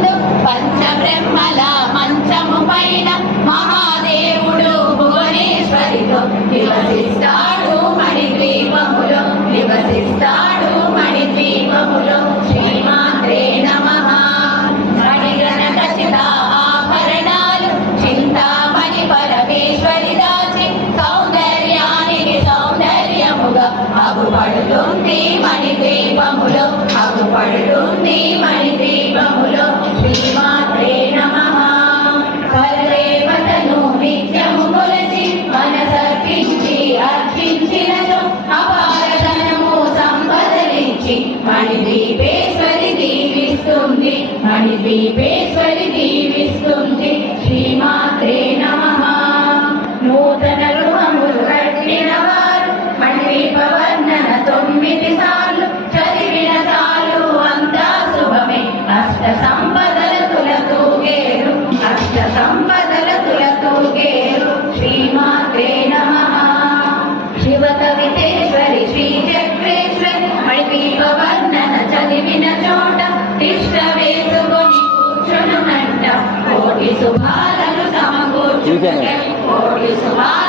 ముందు పంచబ్రహ్మల మంచము పైన మహాదేవుడు భువనేశ్వరితో నివసిస్తాడు మణిద్వీపములో నివసిస్తాడు మణిద్వీపములో శ్రీమాత్రే నమః మణిగణ ఖచ్చిత ఆభరణాలు చింతామణి పరమేశ్వరి దాచి సౌందర్యానికి సౌందర్యముగా అగుపడుతుంది మణిద్వీపములో అగుపడుతుంది మణిద్వీపములో శ్రీమాత్రే నమః పరదేవతను నిత్యము కొలచి మనసర్పించి అర్పించినచో అపారధనము సంపదలిచ్చి మణిద్వీపేశ్వరి దీవిస్తుంది మణిద్వీపేశ్వరి దీవిస్తుంది శ్రీమాత్రే నమః నూతన గృహములు కట్టిన వారు మణిద్వీపవర్ణన 9 సార్లు చదివిన చాలు అంతా శుభమే అష్ట సంపదల తులతూగేరు అష్ట సంపదల తులతూగేరు శ్రీమాత్రే నమః శివకవితేశ్వరి శ్రీ చక్రేశ్వరి మణిద్వీపవర్ణన చదివిన చోట తిష్ట వేసుకొని కూర్చునునంట కోటి శుభాలను సమకూర్చుట కోటి శుభాలు